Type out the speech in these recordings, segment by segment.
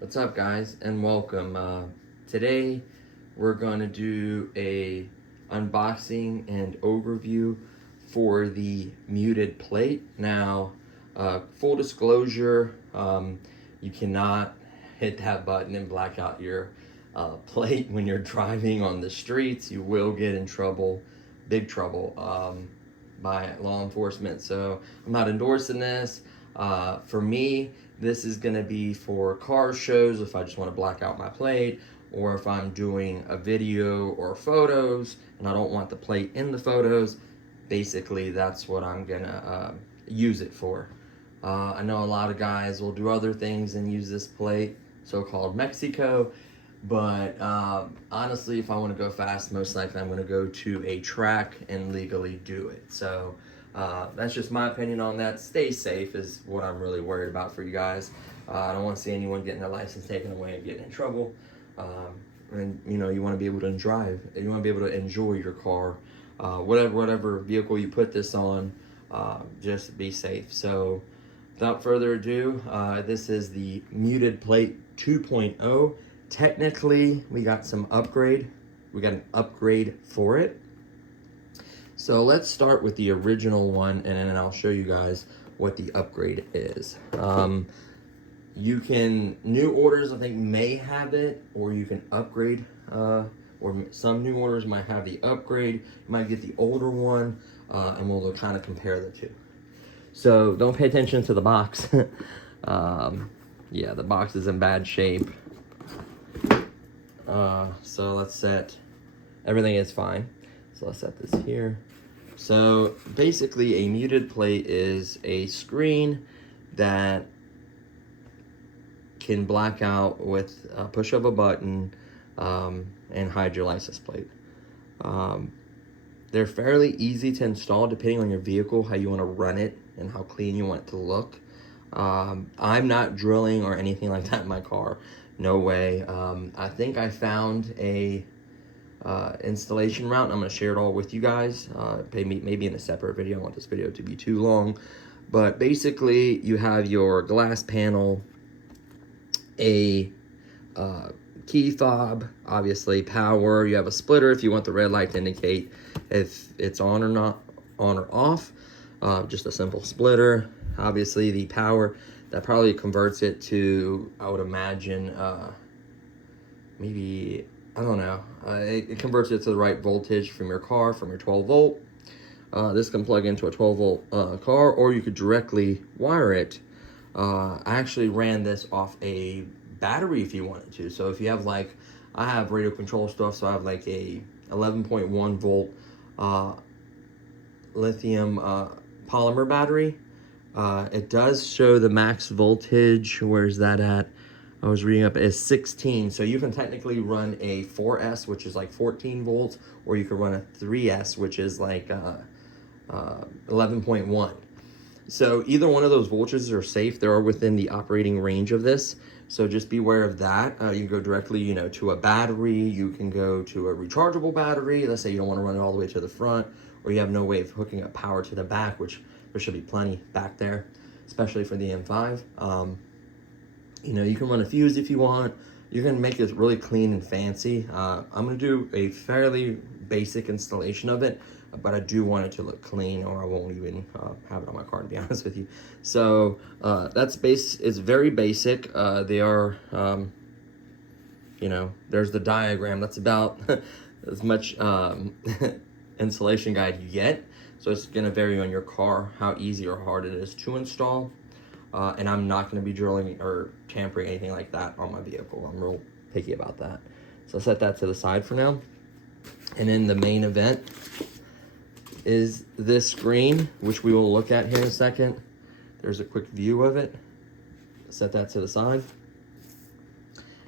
What's up, guys, and welcome. Today we're going to do a unboxing and overview for the muted plate. Now, full disclosure, you cannot hit that button and black out your plate when you're driving on the streets. You will get in trouble, big trouble, by law enforcement. So I'm not endorsing this. For me, this is going to be for car shows if I just want to black out my plate, or if I'm doing a video or photos and I don't want the plate in the photos. Basically, that's what I'm going to use it for. I know a lot of guys will do other things and use this plate, so-called Mexico, but honestly, if I want to go fast, most likely I'm going to go to a track and legally do it. So that's just my opinion on that. Stay safe is what I'm really worried about for you guys. I don't want to see anyone getting their license taken away and getting in trouble. And you know, you want to be able to drive. You want to be able to enjoy your car, whatever vehicle you put this on. Just be safe. So without further ado, this is the Muted Plate 2.0. Technically, we got some upgrade. We got an upgrade for it. So let's start with the original one, and then I'll show you guys what the upgrade is. You can, new orders I think may have it, or you can upgrade, or some new orders might have the upgrade. You might get the older one, and we'll kind of compare the two. So don't pay attention to the box. Yeah, the box is in bad shape. So let's set, everything is fine. So let's set this here. So basically a muted plate is a screen that can black out with a push of a button and hide your license plate. They're fairly easy to install depending on your vehicle, how you want to run it and how clean you want it to look. I'm not drilling or anything like that in my car. No way. I think I found a installation route. I'm going to share it all with you guys, maybe in a separate video. I don't want this video to be too long, but basically you have your glass panel, a key fob, obviously power. You have a splitter if you want the red light to indicate if it's on or not, on or off. Just a simple splitter. Obviously the power that probably converts it to, I would imagine, maybe, I don't know, it converts it to the right voltage from your car, from your 12 volt. This can plug into a 12 volt car, or you could directly wire it. I actually ran this off a battery if you wanted to. So if you have like, I have radio control stuff, so I have like a 11.1 volt lithium polymer battery. It does show the max voltage. Where's that at? I was reading up, is 16. So you can technically run a 4S, which is like 14 volts, or you could run a 3S, which is like 11.1. So either one of those voltages are safe. They are within the operating range of this. So just be aware of that. You can go directly, you know, to a battery. You can go to a rechargeable battery. Let's say you don't want to run it all the way to the front, or you have no way of hooking up power to the back, which there should be plenty back there, especially for the M5. You know, you can run a fuse if you want. You can make this really clean and fancy. I'm gonna do a fairly basic installation of it, but I do want it to look clean, or I won't even have it on my car, to be honest with you. So it's very basic. They are, you know, there's the diagram. That's about as much installation guide you get. So it's gonna vary on your car, how easy or hard it is to install. And I'm not gonna be drilling or tampering anything like that on my vehicle. I'm real picky about that. So I'll set that to the side for now. And then the main event is this screen, which we will look at here in a second. There's a quick view of it. Set that to the side.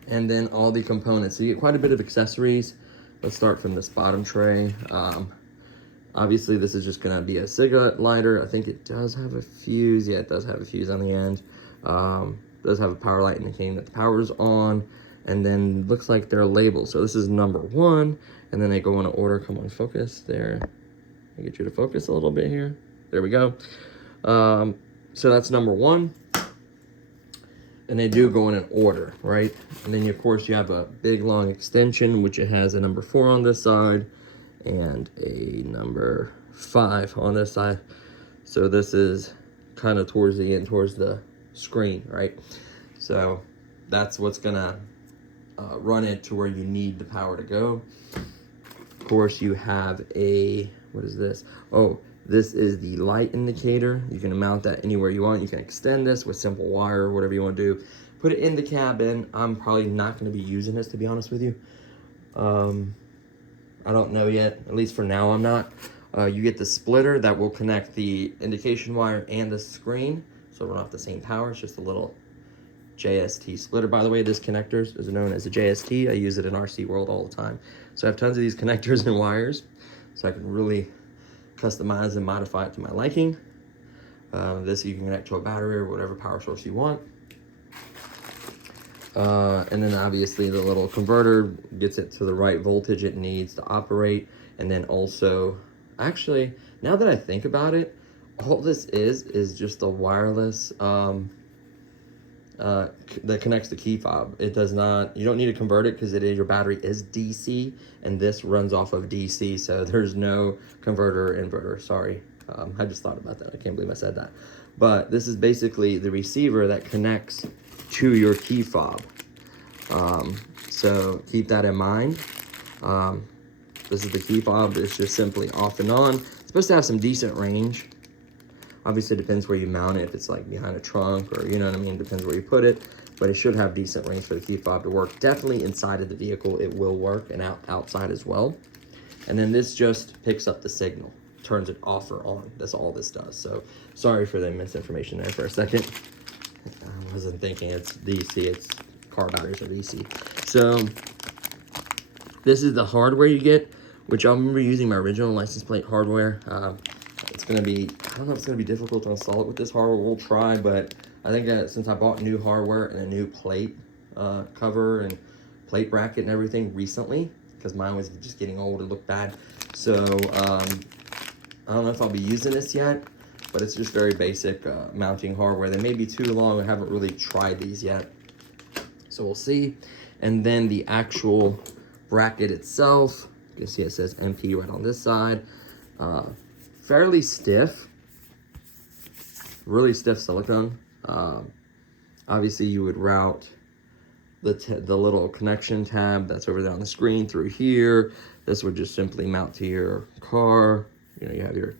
And then all the components. So you get quite a bit of accessories. Let's start from this bottom tray. Obviously, this is just gonna be a cigarette lighter. I think it does have a fuse. Yeah, it does have a fuse on the end. It does have a power light indicating that the power is on. And then looks like they're labeled. So this is number 1, and then they go in order. Come on, focus there. I'll get you to focus a little bit here. There we go. So that's number 1. and they do go in an order, right? And then of course you have a big long extension, which it has a number 4 on this side and a number 5 on this side. So this is kind of towards the end, towards the screen, right? So that's what's gonna run it to where you need the power to go. Of course, you have a, what is this? Oh, this is the light indicator. You can mount that anywhere you want. You can extend this with simple wire or whatever you want to do. Put it in the cabin. I'm probably not going to be using this, to be honest with you. I don't know yet. At least for now, I'm not. You get the splitter that will connect the indication wire and the screen. So run off the same power. It's just a little JST splitter. By the way, this connector is known as a JST. I use it in RC World all the time. So I have tons of these connectors and wires, so I can really customize and modify it to my liking. This you can connect to a battery or whatever power source you want. And then obviously the little converter gets it to the right voltage it needs to operate. And then also, actually, now that I think about it, all this is just a wireless that connects the key fob. It does not, you don't need to convert it because your battery is DC, and this runs off of DC, so there's no converter or inverter. Sorry, I just thought about that. I can't believe I said that. But this is basically the receiver that connects to your key fob. So keep that in mind. This is the key fob. It's just simply off and on. It's supposed to have some decent range. Obviously, it depends where you mount it. If it's like behind a trunk or, you know what I mean, depends where you put it. But it should have decent range for the key fob to work. Definitely inside of the vehicle, it will work, and outside as well. And then this just picks up the signal, turns it off or on. That's all this does. So sorry for the misinformation there for a second. I wasn't thinking it's DC, it's car batteries are DC. So this is the hardware you get, which I remember using my original license plate hardware. It's gonna be, I don't know if it's gonna be difficult to install it with this hardware. We'll try, but I think that since I bought new hardware and a new plate cover and plate bracket and everything recently, because mine was just getting old and looked bad. So I don't know if I'll be using this yet, but it's just very basic mounting hardware. They may be too long. I haven't really tried these yet, so we'll see. And then the actual bracket itself, you can see it says MP right on this side. Fairly stiff, really stiff silicone. Obviously you would route the little connection tab that's over there on the screen through here. This would just simply mount to your car. You know, you have your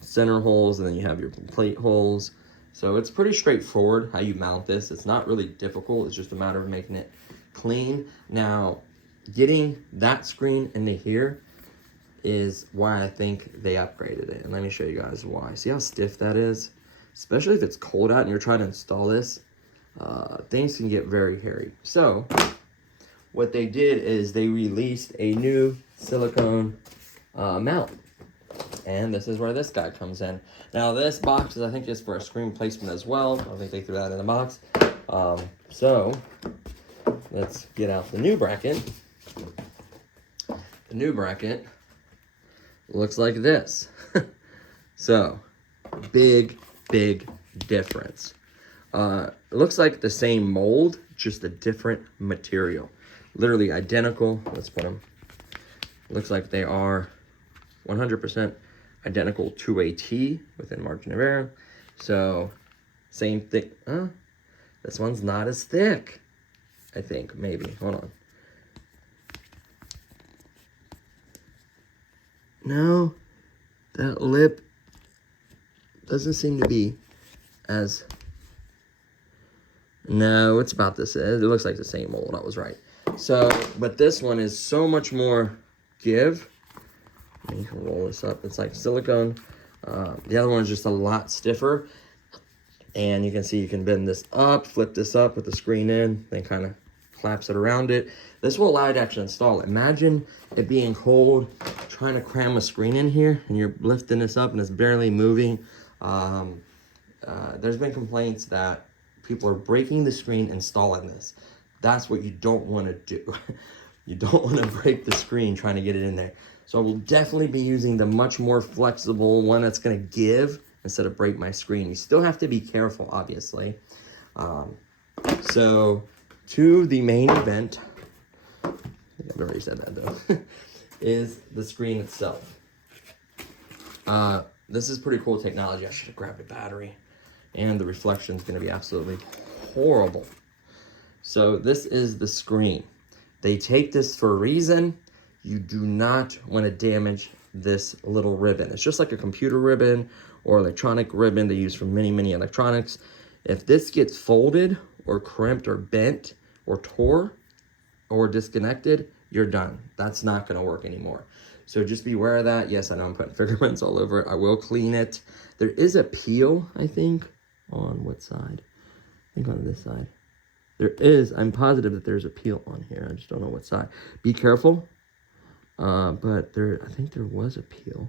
center holes and then you have your plate holes. So it's pretty straightforward how you mount this. It's not really difficult. It's just a matter of making it clean. Now, getting that screen into here is why I think they upgraded it. And let me show you guys why. See how stiff that is? Especially if it's cold out and you're trying to install this, things can get very hairy. So what they did is they released a new silicone mount. And this is where this guy comes in. Now this box is, I think, just for a screen placement as well. I think they threw that in the box. So let's get out the new bracket. The new bracket looks like this. So big difference. It looks like the same mold, just a different material. Literally identical. Let's put them. Looks like they are 100% identical to a T within margin of error. So same thing. This one's not as thick, I think. Maybe. Hold on. No, that lip doesn't seem to be as... No, it's about this. It looks like the same mold. I was right. So, but this one is so much more give. You can roll this up. It's like silicone. The other one is just a lot stiffer. And you can see you can bend this up, flip this up with the screen in, then kind of clamps it around it. This will allow you to actually install it. Imagine it being cold, trying to cram a screen in here, and you're lifting this up and it's barely moving. There's been complaints that people are breaking the screen installing this. That's what you don't want to do. You don't want to break the screen trying to get it in there. So I will definitely be using the much more flexible one that's going to give instead of break my screen. You still have to be careful, obviously. So to the main event, I think I've already said that though, is the screen itself. This is pretty cool technology. I should have grabbed a battery. And the reflection is going to be absolutely horrible. So this is the screen. They take this for a reason. You do not want to damage this little ribbon. It's just like a computer ribbon or electronic ribbon they use for many electronics. If this gets folded or crimped or bent or tore or disconnected, you're done. That's not going to work anymore. So just be aware of that. Yes, I know I'm putting fingerprints all over it. I will clean it. There is a peel, I think, on what side? I think on this side. There is. I'm positive that there's a peel on here. I just don't know what side. Be careful. But I think there was a peel.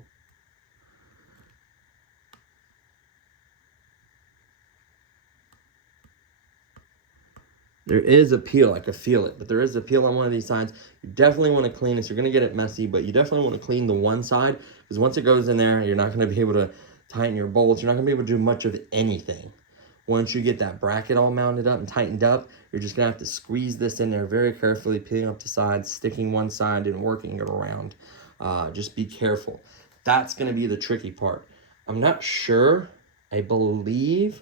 There is a peel. I could feel it, but there is a peel on one of these sides. You definitely want to clean this. You're going to get it messy, but you definitely want to clean the one side, because once it goes in there, you're not going to be able to tighten your bolts. You're not going to be able to do much of anything. Once you get that bracket all mounted up and tightened up, you're just going to have to squeeze this in there very carefully, peeling up the sides, sticking one side and working it around. Just be careful. That's going to be the tricky part. I'm not sure. I believe...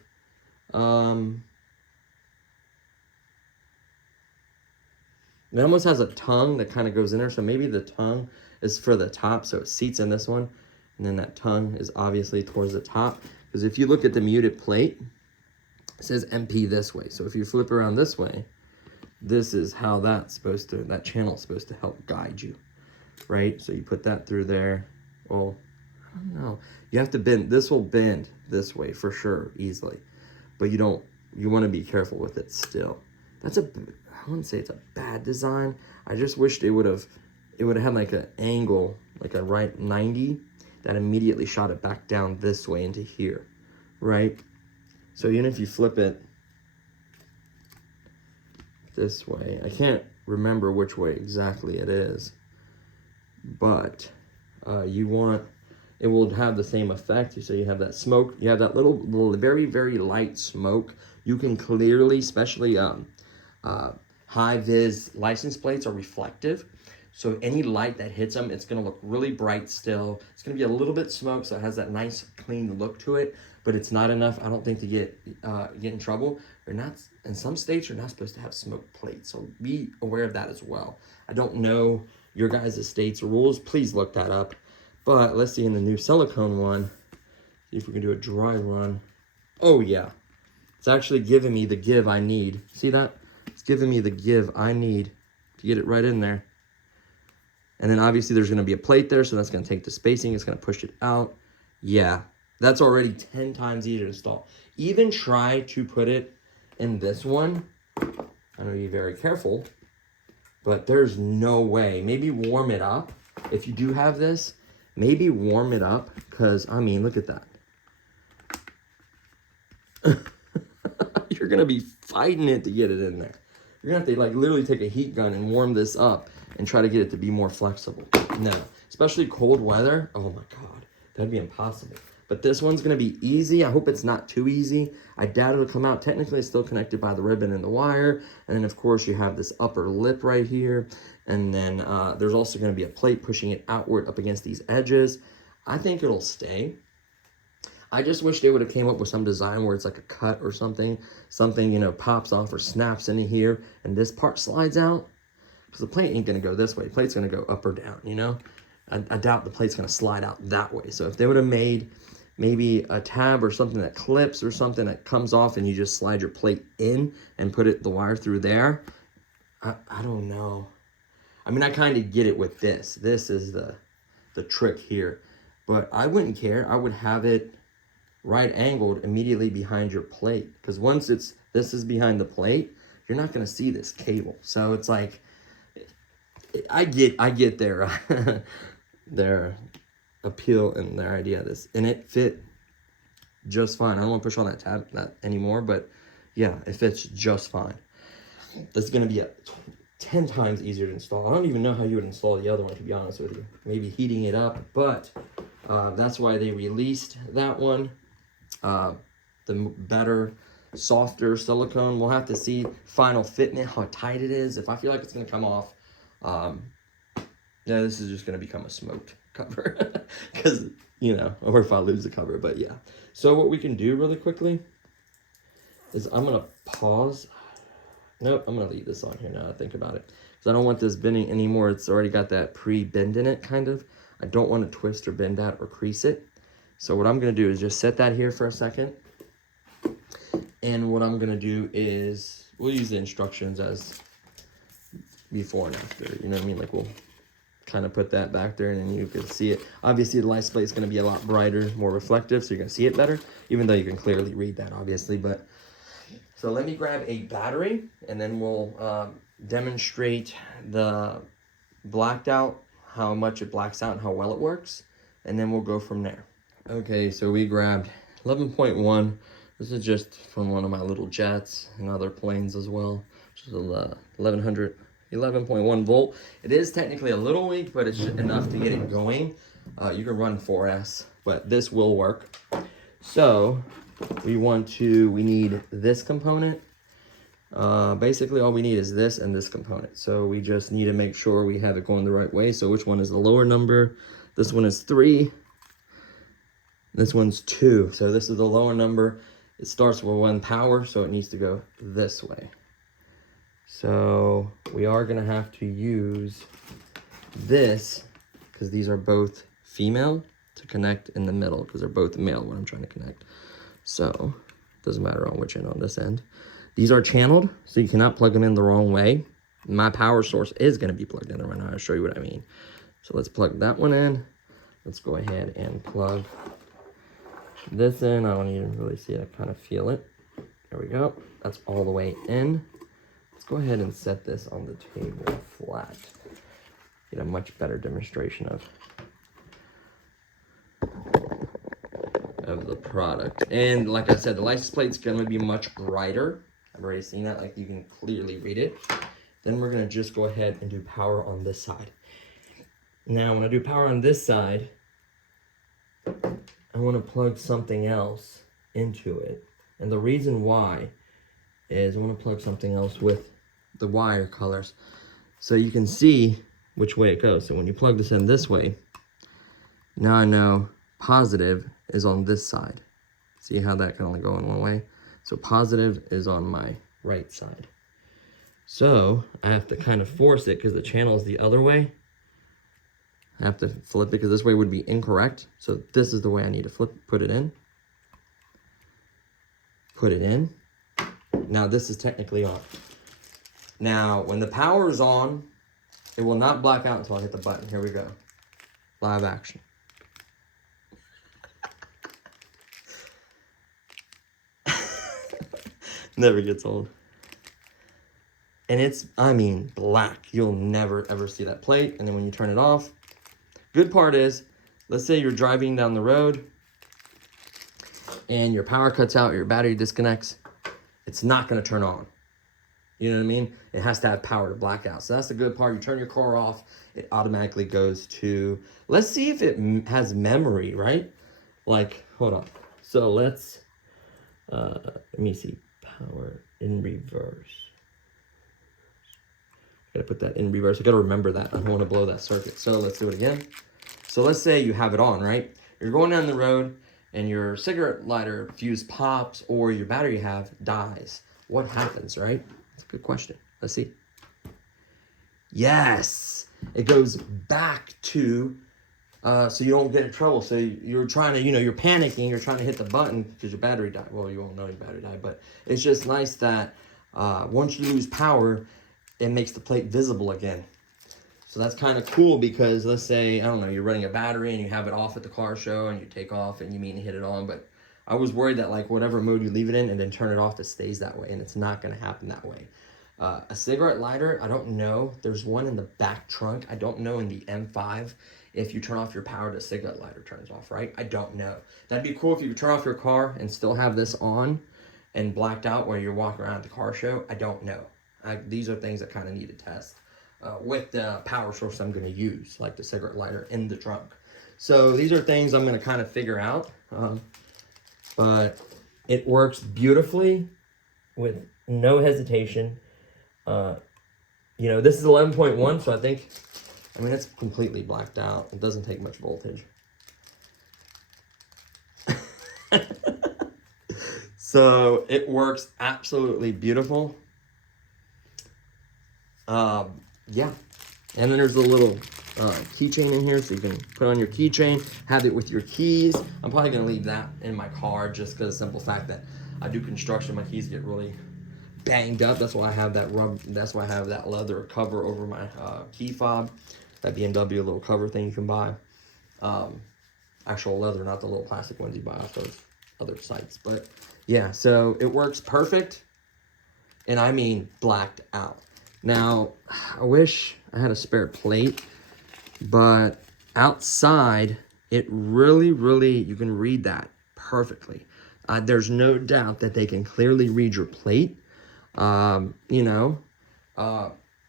It almost has a tongue that kind of goes in there. So maybe the tongue is for the top. So it seats in this one. And then that tongue is obviously towards the top. Because if you look at the muted plate, it says MP this way. So if you flip around this way, this is how that channel is supposed to help guide you. Right? So you put that through there. Well, I don't know. You have to bend. This will bend this way for sure, easily. But you want to be careful with it still. I wouldn't say it's a bad design. I just wished it would have had like an angle, like a right 90, that immediately shot it back down this way into here, right? So even if you flip it this way, I can't remember which way exactly it is, but it will have the same effect. So you have that smoke, you have that little very light smoke. You can clearly, especially high-vis license plates are reflective, so any light that hits them, it's going to look really bright still. It's going to be a little bit smoked, so it has that nice clean look to it, but it's not enough, I don't think, to get in trouble. They're not, in some states, you're not supposed to have smoked plates, so be aware of that as well. I don't know your guys' state's rules. Please look that up. But let's see in the new silicone one, see if we can do a dry run. Oh yeah, it's actually giving me the give I need. See that? It's giving me the give I need to get it right in there. And then obviously there's going to be a plate there, so that's going to take the spacing. It's going to push it out. Yeah, that's already 10 times easier to install. Even try to put it in this one. I know you're very careful, but there's no way. Maybe warm it up. If you do have this, maybe warm it up, because, I mean, look at that. You're going to be fighting it to get it in there. You're going to have to, like, literally take a heat gun and warm this up and try to get it to be more flexible. No, especially cold weather. Oh, my God. That'd be impossible. But this one's going to be easy. I hope it's not too easy. I doubt it'll come out. Technically, it's still connected by the ribbon and the wire. And then, of course, you have this upper lip right here. And then there's also going to be a plate pushing it outward up against these edges. I think it'll stay. I just wish they would have came up with some design where it's like a cut or something. Something, you know, pops off or snaps into here. And this part slides out. Because the plate ain't going to go this way. The plate's going to go up or down, you know. I doubt the plate's going to slide out that way. So if they would have made maybe a tab or something that clips or something that comes off and you just slide your plate in and put the wire through there. I don't know. I mean, I kind of get it with this. This is the trick here. But I wouldn't care. I would have it right angled immediately behind your plate. Because once this is behind the plate, you're not going to see this cable. So it's like, I get their appeal and their idea of this, and it fit just fine. I don't want to push on that tab anymore, but yeah, it fits just fine. This is going to be 10 times easier to install. I don't even know how you would install the other one, to be honest with you. Maybe heating it up, but that's why they released that one. The better softer silicone. We'll have to see final fitment, how tight it is. If I feel like it's gonna come off, yeah, this is just gonna become a smoked cover because, you know, or if I lose the cover, but yeah. So what we can do really quickly is I'm gonna pause. Nope, I'm gonna leave this on here now I think about it. Because I don't want this bending anymore. It's already got that pre-bend in it, kind of. I don't want to twist or bend that or crease it. So what I'm gonna do is just set that here for a second. And what I'm gonna do is, we'll use the instructions as before and after, you know what I mean? Like we'll kind of put that back there and then you can see it. Obviously the license plate is gonna be a lot brighter, more reflective, so you're gonna see it better, even though you can clearly read that obviously. But so let me grab a battery and then we'll demonstrate the blacked out, how much it blacks out and how well it works. And then we'll go from there. Okay, so we grabbed 11.1. This is just from one of my little jets and other planes as well, which is 11.1 volt. It is technically a little weak, but it's enough to get it going. You can run 4S, but this will work. So we need this component. Basically all we need is this and this component. So we just need to make sure we have it going the right way. So which one is the lower number? This one is 3. This one's 2. So this is the lower number. It starts with 1 power, so it needs to go this way. So we are gonna have to use this, because these are both female, to connect in the middle, because they're both male when I'm trying to connect. So it doesn't matter on which end on this end. These are channeled, so you cannot plug them in the wrong way. My power source is gonna be plugged in right now. I'll show you what I mean. So let's plug that one in. Let's go ahead and plug this in. I don't even really see it, I kind of feel it. There we go. That's all the way in. Let's go ahead and set this on the table flat. Get a much better demonstration of the product. And like I said, the license plate's gonna be much brighter. I've already seen that, like you can clearly read it. Then we're gonna just go ahead and do power on this side. Now when I do power on this side, I want to plug something else into it. And the reason why is I want to plug something else with the wire colors so you can see which way it goes. So when you plug this in this way, now I know positive is on this side. See how that can only go in one way? So positive is on my right side. So I have to kind of force it because the channel is the other way. I have to flip it because this way would be incorrect. So this is the way I need to put it in. Put it in. Now this is technically on. Now when the power is on, it will not black out until I hit the button. Here we go. Live action. Never gets old. And it's, I mean, black. You'll never ever see that plate. And then when you turn it off, good part is, let's say you're driving down the road and your power cuts out, your battery disconnects, it's not gonna turn on. You know what I mean? It has to have power to black out. So that's the good part. You turn your car off, it automatically goes to, let's see if it has memory, right? Like, hold on. So let's, let me see, power in reverse. Gotta put that in reverse. I gotta remember that. I don't wanna blow that circuit. So let's do it again. So let's say you have it on, right? You're going down the road and your cigarette lighter fuse pops or your battery you have dies. What happens, right? That's a good question. Let's see. Yes, it goes back to, so you don't get in trouble. So you're trying to, you're panicking, you're trying to hit the button because your battery died. Well, you won't know your battery died, but it's just nice that once you lose power, it makes the plate visible again. So that's kind of cool because let's say, I don't know, you're running a battery and you have it off at the car show and you take off and you mean to hit it on, but I was worried that like whatever mode you leave it in and then turn it off, it stays that way, and it's not gonna happen that way. A cigarette lighter, I don't know. There's one in the back trunk. I don't know in the M5 if you turn off your power, the cigarette lighter turns off, right? I don't know. That'd be cool if you could turn off your car and still have this on and blacked out where you're walking around at the car show. I don't know. These are things that kind of need to test with the power source I'm going to use, like the cigarette lighter in the trunk. So these are things I'm going to kind of figure out, but it works beautifully. with no hesitation. You know, this is 11.1, so I think, I mean, it's completely blacked out. It doesn't take much voltage. So it works absolutely beautiful. Yeah. And then there's a little keychain in here, so you can put on your keychain, have it with your keys. I'm probably gonna leave that in my car just because of the simple fact that I do construction, my keys get really banged up. That's why I have that that's why I have that leather cover over my key fob, that BMW little cover thing you can buy. Actual leather, not the little plastic ones you buy off those other sites. But yeah, so it works perfect, and I mean blacked out. Now, I wish I had a spare plate, but outside, it really, you can read that perfectly. There's no doubt that they can clearly read your plate. You know,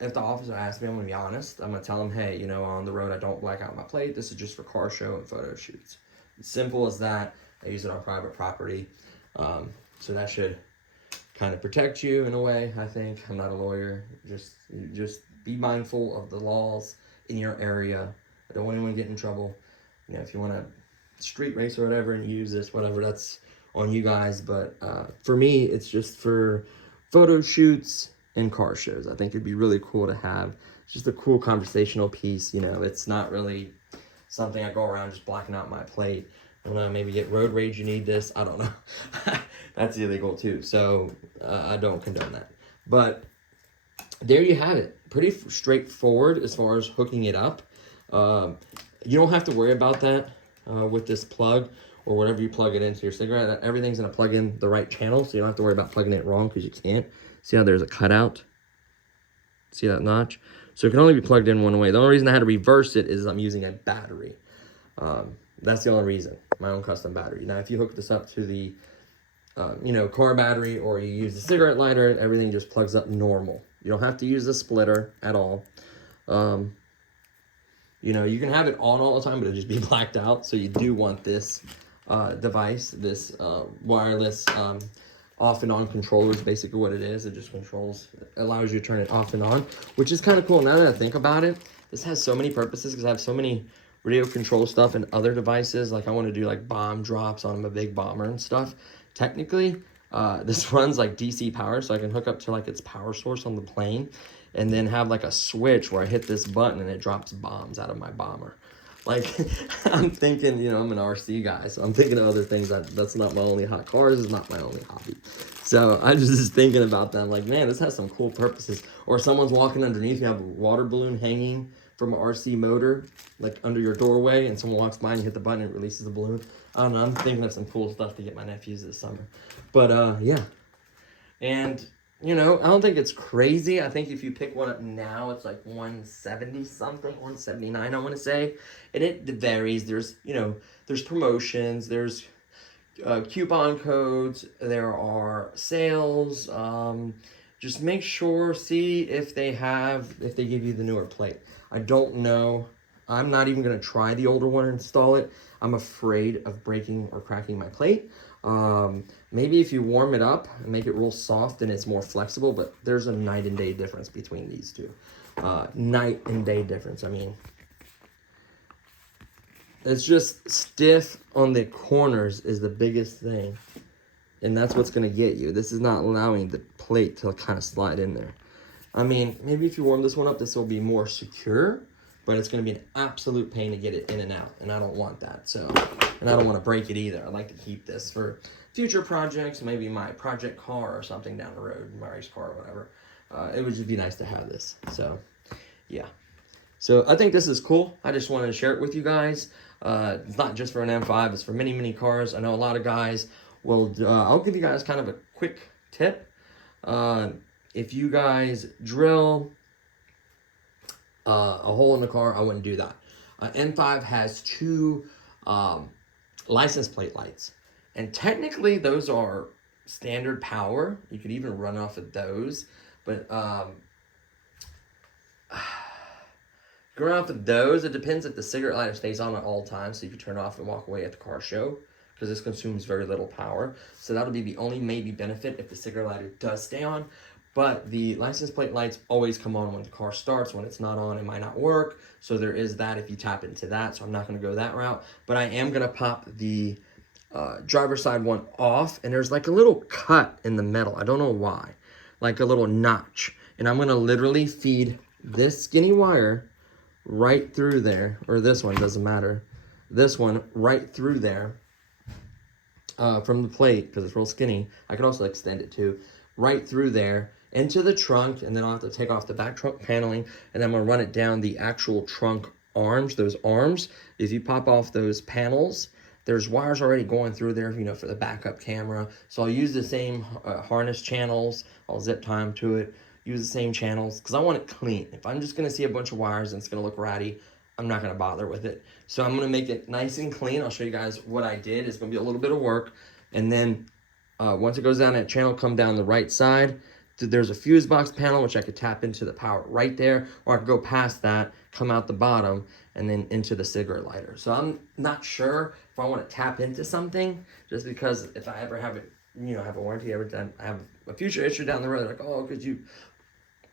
if the officer asks me, I'm gonna be honest. I'm gonna tell them, hey, you know, on the road, I don't black out my plate. This is just for car show and photo shoots. It's simple as that. I use it on private property. So that should kind of protect you in a way, I think. I'm not a lawyer. Just be mindful of the laws in your area. I don't want anyone to get in trouble. You know, if you want to street race or whatever and use this, whatever, that's on you guys. But for me, it's just for photo shoots and car shows. I think it'd be really cool to have. It's just a cool conversational piece. You know, it's not really something I go around just blacking out my plate. I don't know, maybe get road rage, you need this. I don't know. That's illegal too. So I don't condone that. But there you have it. Pretty straightforward as far as hooking it up. You don't have to worry about that with this plug or whatever you plug it into your cigarette. Everything's going to plug in the right channel, so you don't have to worry about plugging it wrong because you can't. See how there's a cutout? See that notch? So it can only be plugged in one way. The only reason I had to reverse it is I'm using a battery. That's the only reason, my own custom battery. Now, if you hook this up to the, you know, car battery, or you use the cigarette lighter, everything just plugs up normal. You don't have to use the splitter at all. You know, you can have it on all the time, but it'll just be blacked out. So you do want this device, this wireless off and on controller is basically what it is. It just controls, it allows you to turn it off and on, which is kind of cool. Now that I think about it, this has so many purposes because I have so many radio control stuff and other devices. Like I want to do like bomb drops on a big bomber and stuff. Technically, this runs like DC power, so I can hook up to like its power source on the plane and then have like a switch where I hit this button and it drops bombs out of my bomber. Like, I'm thinking, you know, I'm an RC guy, so I'm thinking of other things. That's not my only hot cars, is not my only hobby. So I was just thinking about that. I'm like, man, this has some cool purposes. Or someone's walking underneath, you have a water balloon hanging from an RC motor, like under your doorway, and someone walks by and you hit the button and it releases the balloon. I don't know, I'm thinking of some cool stuff to get my nephews this summer. But yeah. And you know, I don't think it's crazy. I think if you pick one up now, it's like 170 something, 179, I want to say. And it varies. There's, you know, there's promotions, there's coupon codes, there are sales. Just make sure, see if they give you the newer plate. I don't know. I'm not even going to try the older one and install it. I'm afraid of breaking or cracking my plate. Maybe if you warm it up and make it real soft and it's more flexible, but there's a night and day difference between these two. Night and day difference. I mean, it's just stiff on the corners is the biggest thing. And that's what's going to get you. This is not allowing the plate to kind of slide in there. I mean, maybe if you warm this one up, this will be more secure, but it's going to be an absolute pain to get it in and out, and I don't want that. So, and I don't want to break it either. I like to keep this for future projects, maybe my project car or something down the road, my race car or whatever. It would just be nice to have this. So, yeah. So I think this is cool. I just wanted to share it with you guys. It's not just for an M5, it's for many, many cars. I know a lot of guys will, I'll give you guys kind of a quick tip. If you guys drill a hole in the car, I wouldn't do that. M5 has two license plate lights, and technically those are standard power. You could even run off of those, but going off of those, it depends if the cigarette lighter stays on at all times, so you can turn it off and walk away at the car show, because this consumes very little power. So that'll be the only maybe benefit if the cigarette lighter does stay on. But the license plate lights always come on when the car starts. When it's not on, it might not work. So there is that if you tap into that. So I'm not going to go that route. But I am going to pop the driver's side one off. And there's like a little cut in the metal. I don't know why. Like a little notch. And I'm going to literally feed this skinny wire right through there. Or this one, doesn't matter. This one right through there from the plate, because it's real skinny. I could also extend it too. Right through there into the trunk, and then I'll have to take off the back trunk paneling, and then I'm gonna run it down the actual trunk arms, those arms. If you pop off those panels, there's wires already going through there, you know, for the backup camera. So I'll use the same harness channels. I'll zip tie them to it, use the same channels, because I want it clean. If I'm just gonna see a bunch of wires and it's gonna look ratty, I'm not gonna bother with it. So I'm gonna make it nice and clean. I'll show you guys what I did. It's gonna be a little bit of work. And then once it goes down that channel, come down the right side. There's a fuse box panel, which I could tap into the power right there, or I could go past that, come out the bottom, and then into the cigarette lighter. So I'm not sure if I want to tap into something, just because if I ever have it, you know, have a warranty, every time I have a future issue down the road, like, oh, because you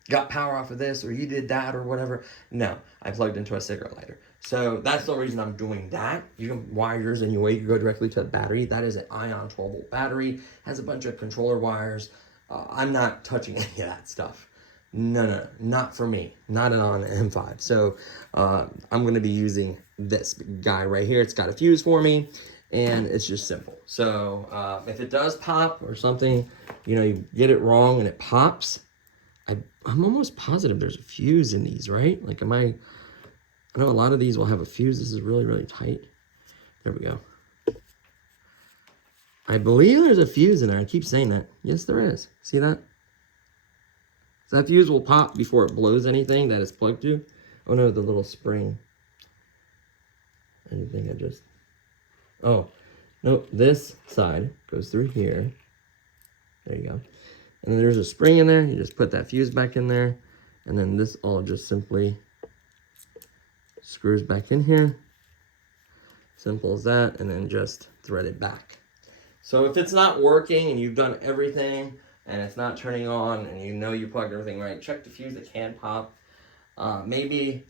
got power off of this, or you did that, or whatever. No, I plugged into a cigarette lighter. So that's the reason I'm doing that. You can wire yours anyway. You can go directly to the battery. That is an ion 12-volt battery. Has a bunch of controller wires. I'm not touching any of that stuff. No, not for me. Not on an M5. So I'm going to be using this guy right here. It's got a fuse for me, and it's just simple. So if it does pop or something, you know, you get it wrong and it pops, I'm almost positive there's a fuse in these, right? Like, I know a lot of these will have a fuse. This is really, really tight. There we go. I believe there's a fuse in there. I keep saying that. Yes, there is. See that? So that fuse will pop before it blows anything that it's plugged to. Oh no, the little spring. I didn't think I just... Oh, no, this side goes through here. There you go. And then there's a spring in there. You just put that fuse back in there. And then this all just simply screws back in here. Simple as that. And then just thread it back. So if it's not working and you've done everything and it's not turning on and you know you plugged everything right, check the fuse. It can pop. Maybe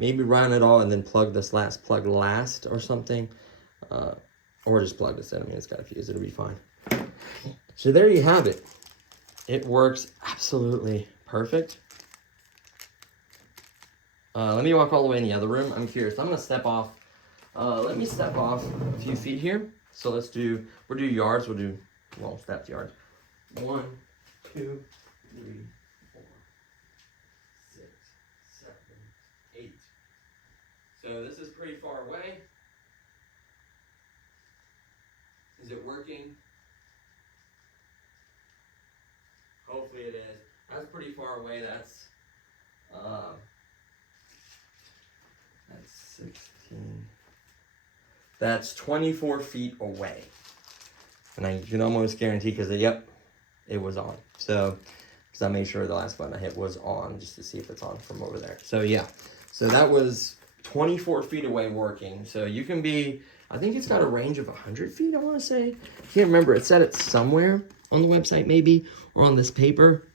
run it all and then plug this last plug last or something. Or just plug this in. I mean, it's got a fuse. It'll be fine. So there you have it. It works absolutely perfect. Let me walk all the way in the other room. I'm curious. I'm going to step off. Let me step off a few feet here. So we'll do yards. We'll step yards. 1, 2, 3, 4, 6, 7, 8. So this is pretty far away. Is it working? Hopefully it is. That's pretty far away. That's 16. That's 24 feet away. And I can almost guarantee, because it was on. So, because I made sure the last button I hit was on, just to see if it's on from over there. So yeah, so that was 24 feet away working. So you can be, I think it's got a range of 100 feet, I want to say. I can't remember. It said it somewhere on the website maybe, or on this paper.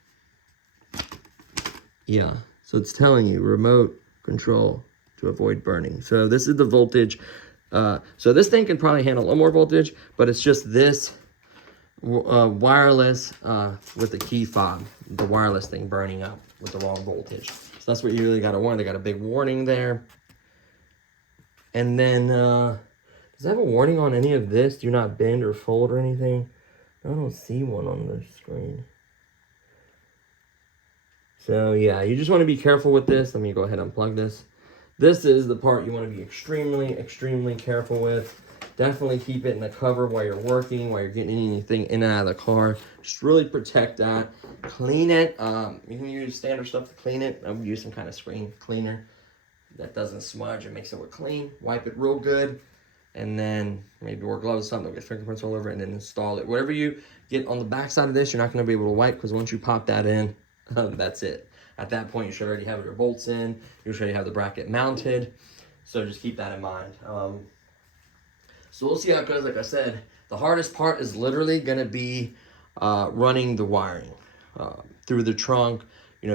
Yeah, so it's telling you remote control to avoid burning. So this is the voltage. So this thing can probably handle a little more voltage, but it's just this wireless with the key fob, the wireless thing burning up with the wrong voltage. So that's what you really got to warn. They got a big warning there. And then, does it have a warning on any of this? Do not bend or fold or anything? I don't see one on the screen. So yeah, you just want to be careful with this. Let me go ahead and unplug this. This is the part you want to be extremely, extremely careful with. Definitely keep it in the cover while you're working, while you're getting anything in and out of the car. Just really protect that. Clean it. You can use standard stuff to clean it. I would use some kind of screen cleaner that doesn't smudge and makes it look clean. Wipe it real good. And then maybe wear gloves or something. Get fingerprints all over it and then install it. Whatever you get on the back side of this, you're not going to be able to wipe, because once you pop that in, that's it. At that point, you should already have your bolts in. You should already have the bracket mounted. So just keep that in mind. So we'll see how it goes. Like I said, the hardest part is literally going to be running the wiring through the trunk,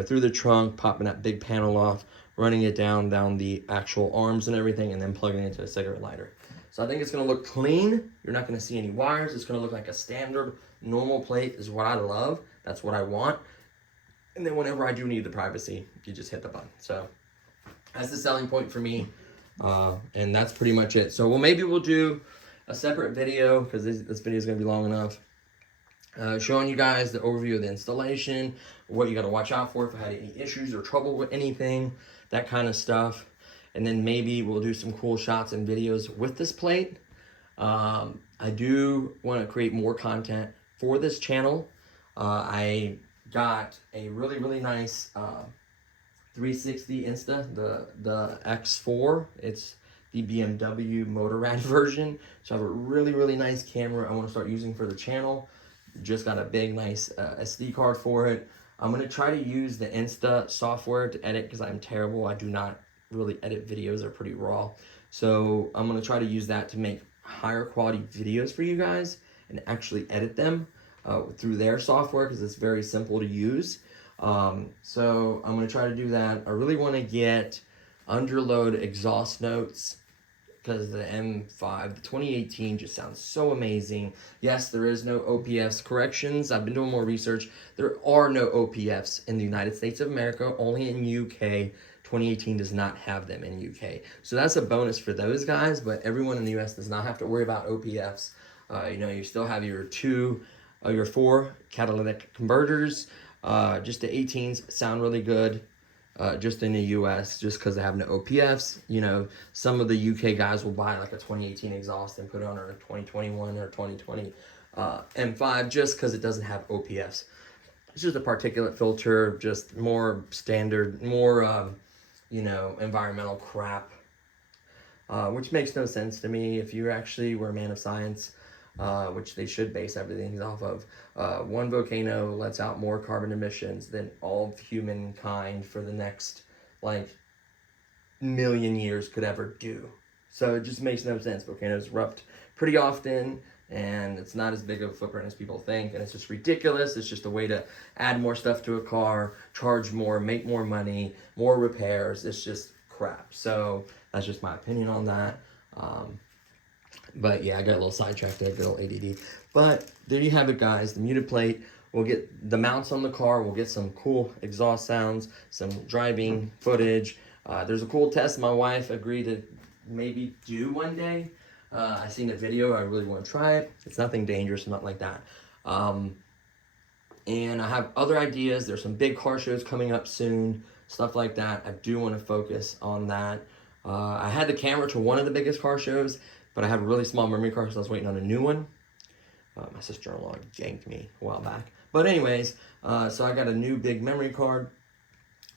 through the trunk, popping that big panel off, running it down the actual arms and everything, and then plugging it into a cigarette lighter. So I think it's going to look clean. You're not going to see any wires. It's going to look like a standard normal plate is what I love. That's what I want. And then whenever I do need the privacy, you just hit the button. So that's the selling point for me. And that's pretty much it. So maybe we'll do a separate video, because this video is going to be long enough, showing you guys the overview of the installation, what you got to watch out for if I had any issues or trouble with anything, that kind of stuff. And then maybe we'll do some cool shots and videos with this plate. I do want to create more content for this channel. I got a really nice 360 Insta, the X4. It's the BMW Motorrad version. So I have a really nice camera I want to start using for the channel. Just got a big nice SD card for it. I'm going to try to use the Insta software to edit, because I'm terrible. I do not really edit videos. They're pretty raw. So I'm going to try to use that to make higher quality videos for you guys and actually edit them through their software, because it's very simple to use. So I'm going to try to do that. I really want to get underload exhaust notes, because the M5, the 2018, just sounds so amazing. Yes, there is no OPFs corrections. I've been doing more research. There are no OPFs in the United States of America, only in UK. 2018 does not have them in UK. So that's a bonus for those guys, but everyone in the US does not have to worry about OPFs. You still have your 4 catalytic converters. Just the 18s sound really good. Just in the US, just because they have no OPFs. Some of the UK guys will buy like a 2018 exhaust and put it on a 2021 or 2020 M5 just because it doesn't have OPFs. It's just a particulate filter, just more standard, more environmental crap, which makes no sense to me. If you actually were a man of science, which they should base everything off of, one volcano lets out more carbon emissions than all of humankind for the next million years could ever do. So it just makes no sense. Volcanoes erupt pretty often, and it's not as big of a footprint as people think, and it's just ridiculous. It's just a way to add more stuff to a car, charge more, make more money, more repairs. It's just crap. So that's just my opinion on that. But yeah, I got a little sidetracked there, good old ADD. But there you have it, guys. The muted plate. We'll get the mounts on the car. We'll get some cool exhaust sounds, some driving footage. There's a cool test my wife agreed to maybe do one day. I seen a video. I really want to try it. It's nothing dangerous, nothing like that. And I have other ideas. There's some big car shows coming up soon, stuff like that. I do want to focus on that. I had the camera to one of the biggest car shows, but I have a really small memory card, so I was waiting on a new one. My sister-in-law janked me a while back. But anyways, so I got a new big memory card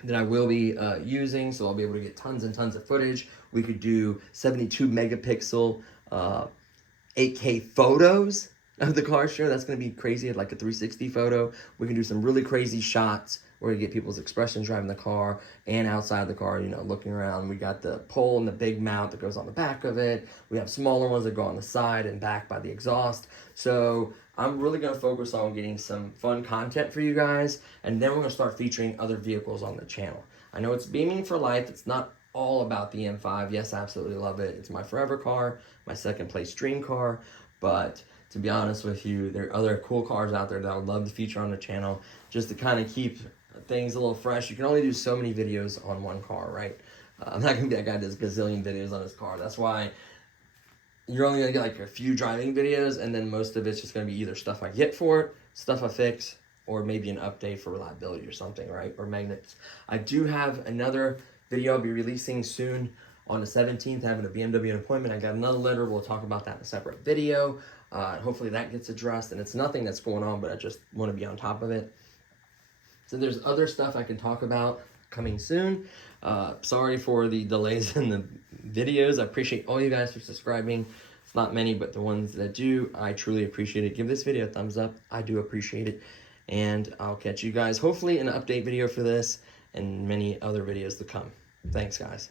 that I will be using, so I'll be able to get tons and tons of footage. We could do 72 megapixel 8K photos of the car show. That's going to be crazy, like a 360 photo. We can do some really crazy shots where we get people's expressions driving the car and outside the car, looking around. We got the pole and the big mount that goes on the back of it. We have smaller ones that go on the side and back by the exhaust. So I'm really going to focus on getting some fun content for you guys, and then we're going to start featuring other vehicles on the channel. I know it's Beaming for Life. It's not all about the M5. Yes, I absolutely love it. It's my forever car, my second place dream car, but to be honest with you, there are other cool cars out there that I would love to feature on the channel just to kind of keep things a little fresh. You can only do so many videos on one car, right? I'm not going to be that guy that does gazillion videos on his car. That's why you're only going to get like a few driving videos, and then most of it's just going to be either stuff I get for it, stuff I fix, or maybe an update for reliability or something, right? Or magnets. I do have another video I'll be releasing soon on the 17th, having a BMW appointment. I got another letter. We'll talk about that in a separate video. Hopefully that gets addressed, and it's nothing that's going on, but I just want to be on top of it. So there's other stuff I can talk about coming soon. Sorry for the delays in the videos. I appreciate all you guys for subscribing. It's not many, but the ones that do, I truly appreciate it. Give this video a thumbs up. I do appreciate it. And I'll catch you guys hopefully in an update video for this and many other videos to come. Thanks, guys.